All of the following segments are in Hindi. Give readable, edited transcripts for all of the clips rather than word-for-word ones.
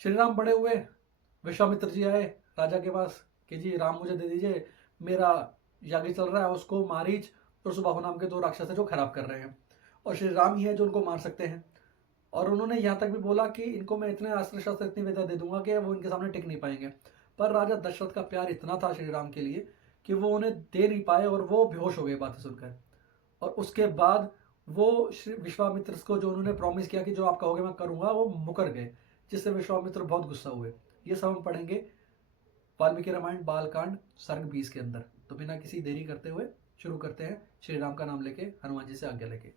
श्री राम बड़े हुए। विश्वामित्र जी आए राजा के पास कि जी राम मुझे दे दीजिए, मेरा यज्ञ चल रहा है, उसको मारीच और सुबाहु नाम के दो राक्षस है जो खराब कर रहे हैं, और श्री राम ही है जो उनको मार सकते हैं। और उन्होंने यहाँ तक भी बोला कि इनको मैं इतने अस्त्र शस्त्र, इतनी विद्या दे दूंगा कि वो इनके सामने टिक नहीं पाएंगे। पर राजा दशरथ का प्यार इतना था श्री राम के लिए कि वो उन्हें दे नहीं पाए और वो बेहोश हो गए बातें सुनकर। और उसके बाद वो श्री विश्वामित्र को जो उन्होंने प्रॉमिस किया कि जो आप कहोगे मैं करूंगा, वो मुकर गए, जिससे विश्वामित्र बहुत गुस्सा हुए। ये सब हम पढ़ेंगे वाल्मीकि रामायण बालकांड सर्ग 20 के अंदर। तो बिना किसी देरी करते हुए शुरू करते हैं, श्री राम का नाम लेके, हनुमान जी से आज्ञा लेके।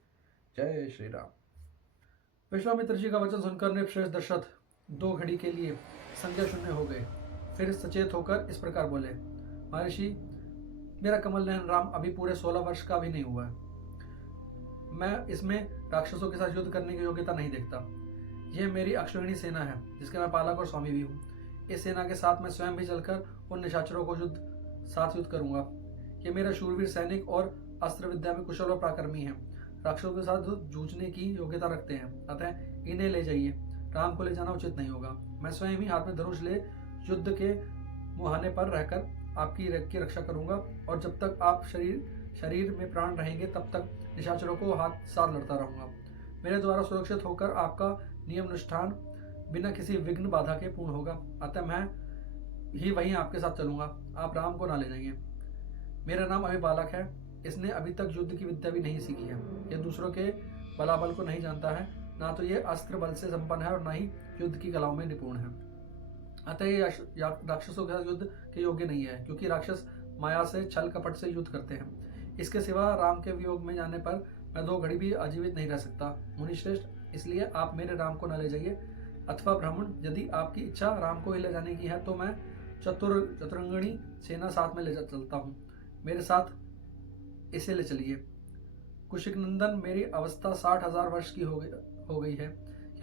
जय श्री राम। विश्वामित्र जी का वचन सुनकर नृपश्रेष्ठ दशरथ दो घड़ी के लिए संज्ञा शून्य हो गए। फिर सचेत होकर इस प्रकार बोले, महर्षि, मेरा कमल नयन राम अभी पूरे 16 वर्ष का भी नहीं हुआ है। मैं इसमें राक्षसों के साथ युद्ध करने की योग्यता नहीं देखता। यह मेरी अक्षौहिणी सेना है जिसके मैं पालक और स्वामी भी हूँ। इस सेना के साथ मैं स्वयं भी चलकर उन निशाचरों को साथ युद्ध करूंगा। ये मेरा शूरवीर सैनिक और अस्त्र विद्या में कुशल और पराक्रमी है, राक्षसों के साथ जूझने की योग्यता रखते हैं, अतः इन्हें ले जाइए। राम को ले जाना उचित नहीं होगा। मैं स्वयं ही हाथ में धनुष ले युद्ध के मुहाने पर रहकर आपकी रक्षा करूंगा, और जब तक आप शरीर में प्राण रहेंगे तब तक निशाचरों को हाथ साथ लड़ता रहूंगा। मेरे द्वारा सुरक्षित होकर आपका नियम अनुष्ठान बिना किसी विघ्न बाधा के पूर्ण होगा, अतः मैं ही वहीं आपके साथ चलूंगा। आप राम को ना ले जाइए। मेरा नाम अभी बालक है, इसने अभी तक युद्ध की विद्या भी नहीं सीखी है। यह दूसरों के बलाबल को नहीं जानता है, ना तो ये अस्त्र बल से संपन्न है और ना ही युद्ध की कलाओं में निपुण है। अतः ये राक्षसों के साथ युद्ध के योग्य नहीं है, क्योंकि राक्षस माया से, छल कपट से युद्ध करते हैं। इसके सिवा राम के वियोग में जाने पर मैं 2 घड़ी भी आजीवित नहीं रह सकता। मुनिश्रेष्ठ, इसलिए आप मेरे राम को न ले जाइए। अथवा ब्राह्मण, यदि आपकी इच्छा राम को ही ले जाने की है तो मैं चतुरंगणी सेना साथ में ले चलता हूँ। मेरे साथ इसे ले चलिए। कुशिक नंदन, मेरी अवस्था 60,000 वर्ष की हो गई है।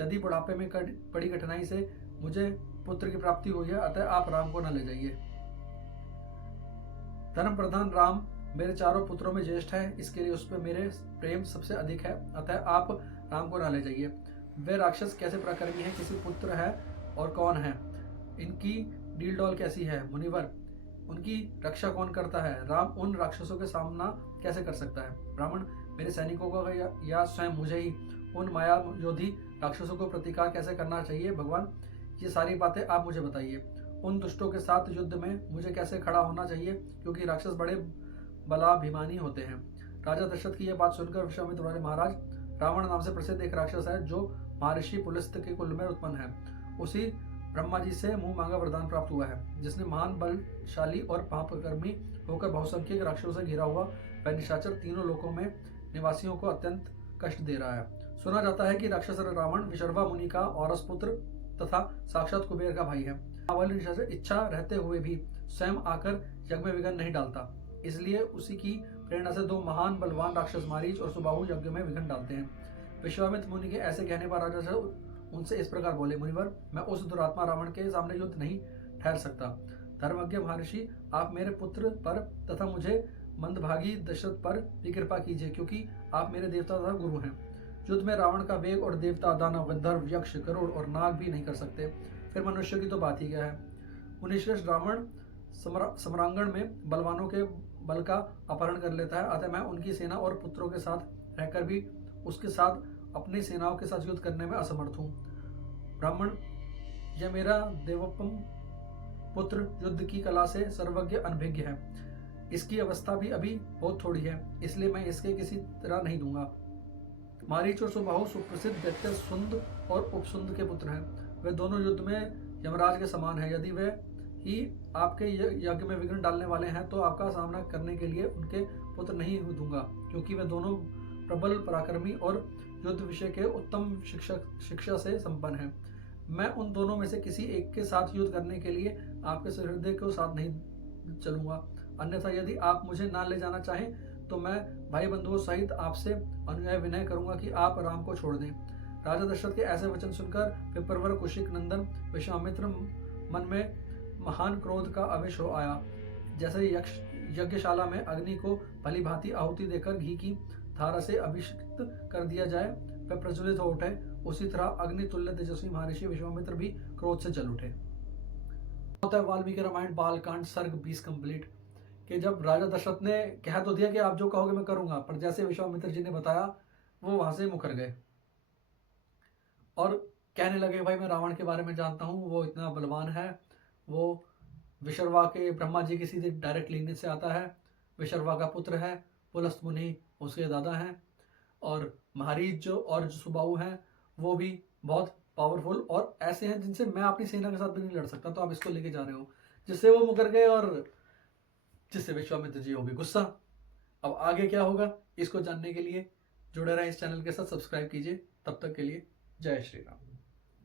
यदि बुढ़ापे में बड़ी कठिनाई से मुझे पुत्र की प्राप्ति हुई है, अतः आप राम को न ले जाइए। धर्म प्रधान राम मेरे चारों पुत्रों में ज्येष्ठ है, इसके लिए उस पर मेरे प्रेम सबसे अधिक है, अतः आप राम को न ले जाइए। वे राक्षस कैसे पराक्रमी है, किसी पुत्र है और कौन है? इनकी डील डॉल कैसी है? मुनिवर, उनकी रक्षा कौन करता है? राम उन राक्षसों के सामना कैसे कर सकता है? ब्राह्मण, मेरे सैनिकों को या स्वयं मुझे ही उन माया योधी राक्षसों को प्रतिकार कैसे करना चाहिए? भगवान, ये सारी बातें आप मुझे बताइए। उन दुष्टों के साथ युद्ध में मुझे कैसे खड़ा होना चाहिए, क्योंकि राक्षस बड़े बलाभिमानी होते हैं। राजा दशरथ की यह बात सुनकर विश्वामित्र बोले, महाराज, रावण नाम से प्रसिद्ध एक राक्षस है जो महर्षि पुलस्त के कुल में उत्पन्न है। उसी ब्रह्मा जी से मुंह मांगा वरदान प्राप्त हुआ है, जिसने महान बलशाली और पापकर्मी होकर बहुसंख्यक राक्षसों से घिरा हुआ वह निशाचर तीनों लोकों में निवासियों को अत्यंत कष्ट दे रहा है। सुना जाता है कि राक्षस रावण विशर्वा मुनि का औरस पुत्र तथा साक्षात कुबेर का भाई है। वाली निशाचर इच्छा रहते हुए भी स्वयं आकर यज्ञ में विघ्न नहीं डालता, इसलिए उसी की प्रेरणा से 2 महान बलवान राक्षस मारीच और सुबाहु यज्ञ में विघ्न डालते हैं। विश्वामित्र मुनि के ऐसे कहने पर राजा उनसे इस प्रकार बोले, मुनिवर, मैं उस दुरात्मा रावण के सामने युद्ध नहीं ठहर सकता। धर्मज्ञ महर्षि, आप मेरे पुत्र पर तथा मुझे मंदभागी दशरथ पर भी कृपा कीजिए, क्योंकि आप मेरे देवता तथा गुरु हैं। युद्ध में रावण का वेग और देवता, दानव, गंधर्व, यक्ष, गरुड़ और नाग भी नहीं कर सकते, फिर मनुष्य की तो बात ही क्या है। मुनिश्रेष्ठ, रावण सम्रांगण में बलवानों के बल का अपहरण कर लेता है, अतः मैं उनकी सेना और पुत्रों के साथ रहकर भी उसके साथ अपनी सेनाओं के साथ युद्ध करने में असमर्थ हूँ। ब्राह्मण, यह मेरा देवोपम पुत्र युद्ध की कला से सर्वज्ञ अनभिज्ञ है। इसकी अवस्था भी अभी बहुत थोड़ी है, इसलिए मैं इसके किसी तरह नहीं दूंगा। मारीच और सुबाहु सुप्रसिद्ध दैत्य सुंद और उपसुंद के पुत्र हैं। वे दोनों युद्ध में यमराज के समान हैं। यदि वे ही आपके यज्ञ में विघ्न डालने वाले हैं तो आपका सामना करने के लिए उनके पुत्र नहीं दूंगा, क्योंकि वे दोनों प्रबल पराक्रमी और युद्ध विषय के उत्तम शिक्षा से संपन्न है। मैं उन दोनों में से किसी एक के साथ युद्ध करने के लिए आपके सहृदय को साथ नहीं चलूंगा। अन्यथा यदि आप मुझे ना ले जाना चाहें तो मैं भाई बंधुओं सहित आपसे अनुनय विनय करूंगा कि आप राम को छोड़ दें। राजा दशरथ के ऐसे वचन सुनकर विप्रवर कुशिक नंदन विश्वामित्र मन में महान क्रोध का आवेश हो आया। जैसे यज्ञशाला में अग्नि को भली भांति आहुति देकर घी की धारा से अभिषिक्त कर दिया जाए, वह प्रज्वलित हो उठे उसी तरह अग्नि तुल्य तेजस्वी महर्षि विश्वामित्र भी क्रोध से जल उठे। होता है वाल्मीकि रामायण बालकांड सर्ग 20 कंप्लीट। कि जब राजा दशरथ ने कह तो दिया कि आप जो कहोगे मैं करूंगा, पर जैसे विश्वामित्र जी ने बताया वो वहां से मुकर गए और कहने लगे भाई मैं रावण के बारे में जानता हूँ, वो इतना बलवान है, वो विशर्वा के ब्रह्मा जी की सीधे डायरेक्ट लीनियज से आता है, विशर्वा का पुत्र है, पुलस्त मुनि उसके दादा हैं, और महारीच जो और जो सुबाहु हैं वो भी बहुत पावरफुल और ऐसे हैं जिनसे मैं अपनी सेना के साथ भी नहीं लड़ सकता, तो आप इसको लेके जा रहे हो, जिससे वो मुकर गए और जिससे विश्वामित्र जी हो गए गुस्सा। अब आगे क्या होगा इसको जानने के लिए जुड़े रहें इस चैनल के साथ, सब्सक्राइब कीजिए। तब तक के लिए जय श्री राम।